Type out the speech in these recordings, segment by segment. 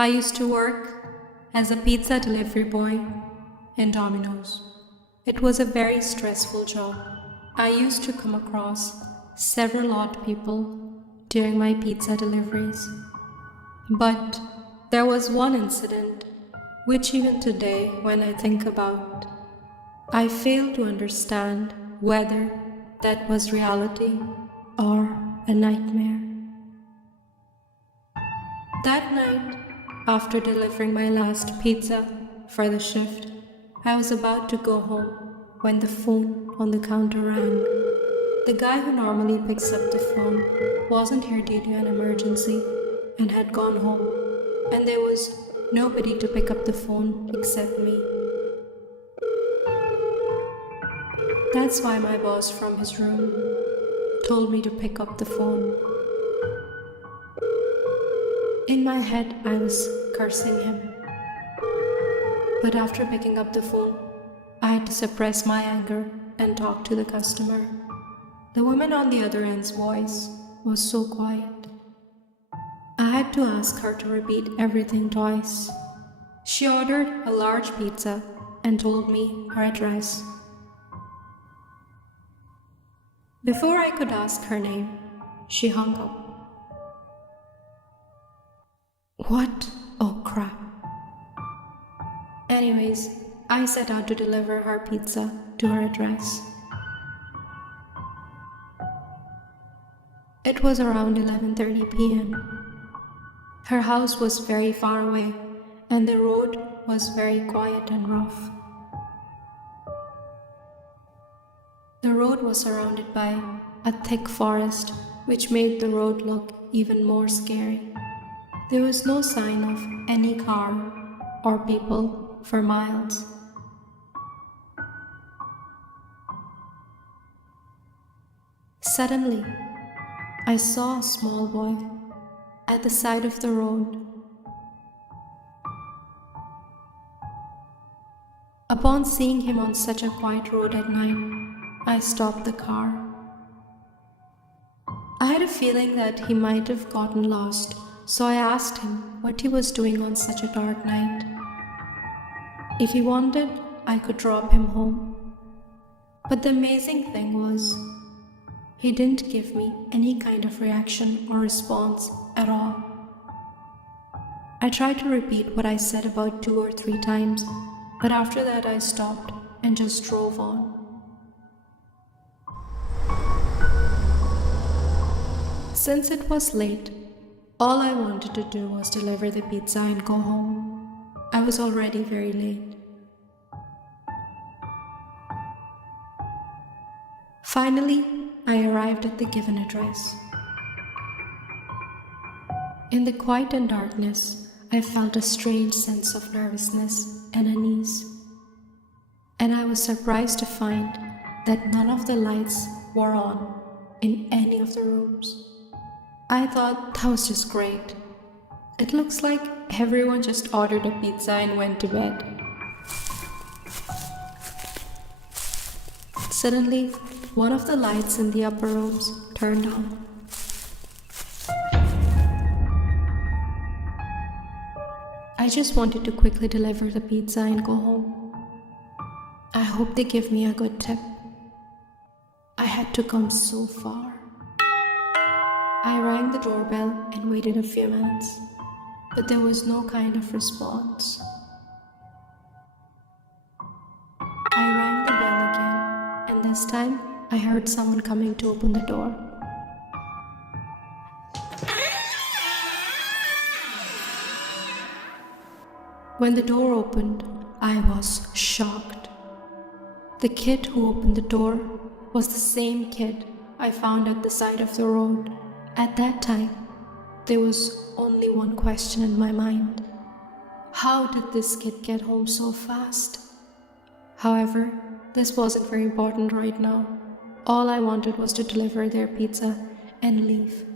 I used to work as a pizza delivery boy in Domino's. It was a very stressful job. I used to come across several odd people during my pizza deliveries. But there was one incident which even today, when I think about, I fail to understand whether that was reality or a nightmare. That night, after delivering my last pizza for the shift, I was about to go home when the phone on the counter rang. The guy who normally picks up the phone wasn't here due to an emergency and had gone home, and there was nobody to pick up the phone except me. That's why my boss from his room told me to pick up the phone. In my head, I was cursing him. But after picking up the phone, I had to suppress my anger and talk to the customer. The woman on the other end's voice was so quiet. I had to ask her to repeat everything twice. She ordered a large pizza and told me her address. Before I could ask her name, she hung up. What? Oh crap. Anyways, I set out to deliver her pizza to her address. It was around 11:30 p.m. Her house was very far away and the road was very quiet and rough. The road was surrounded by a thick forest which made the road look even more scary. There was no sign of any car or people for miles. Suddenly, I saw a small boy at the side of the road. Upon seeing him on such a quiet road at night, I stopped the car. I had a feeling that he might have gotten lost, so I asked him what he was doing on such a dark night. If he wanted, I could drop him home. But the amazing thing was, he didn't give me any kind of reaction or response at all. I tried to repeat what I said about 2 or 3 times, but after that I stopped and just drove on. Since it was late, all I wanted to do was deliver the pizza and go home. I was already very late. Finally, I arrived at the given address. In the quiet and darkness, I felt a strange sense of nervousness and unease. And I was surprised to find that none of the lights were on in any of the rooms. I thought that was just great. It looks like everyone just ordered a pizza and went to bed. Suddenly, one of the lights in the upper rooms turned on. I just wanted to quickly deliver the pizza and go home. I hope they give me a good tip. I had to come so far. I rang the doorbell and waited a few minutes, but there was no kind of response. I rang the bell again, and this time I heard someone coming to open the door. When the door opened, I was shocked. The kid who opened the door was the same kid I found at the side of the road. At that time, there was only one question in my mind. How did this kid get home so fast? However, this wasn't very important right now. All I wanted was to deliver their pizza and leave.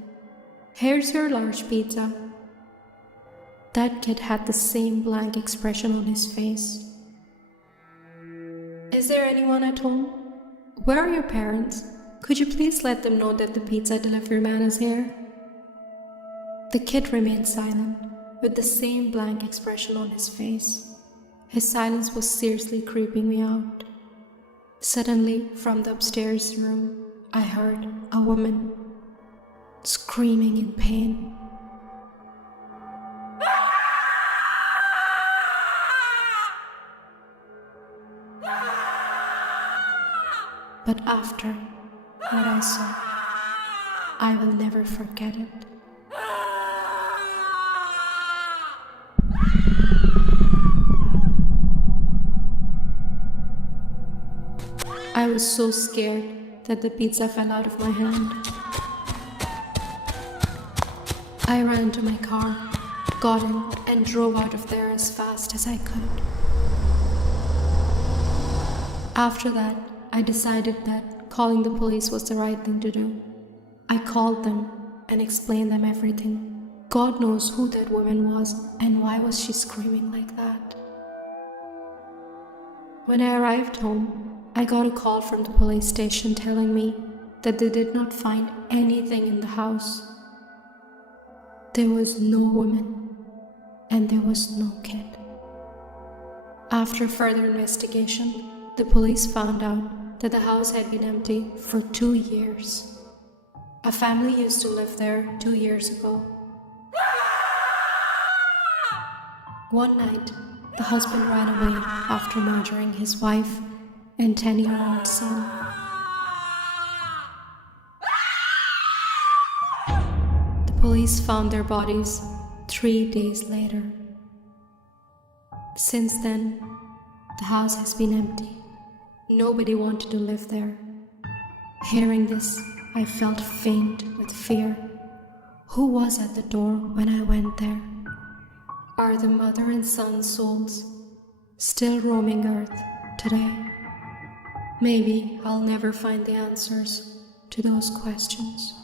Here's your large pizza. That kid had the same blank expression on his face. Is there anyone at home? Where are your parents? Could you please let them know that the pizza delivery man is here? The kid remained silent, with the same blank expression on his face. His silence was seriously creeping me out. Suddenly, from the upstairs room, I heard a woman screaming in pain. But after what I saw, I will never forget it. I was so scared that the pizza fell out of my hand. I ran to my car, got in, and drove out of there as fast as I could. After that, I decided that calling the police was the right thing to do. I called them and explained them everything. God knows who that woman was and why was she screaming like that. When I arrived home, I got a call from the police station telling me that they did not find anything in the house. There was no woman and there was no kid. After further investigation, the police found out that the house had been empty for 2 years. A family used to live there 2 years ago. One night, the husband ran away after murdering his wife and 10-year-old son. The police found their bodies 3 days later. Since then, the house has been empty. Nobody wanted to live there. Hearing this, I felt faint with fear. Who was at the door when I went there? Are the mother and son souls still roaming Earth today? Maybe I'll never find the answers to those questions.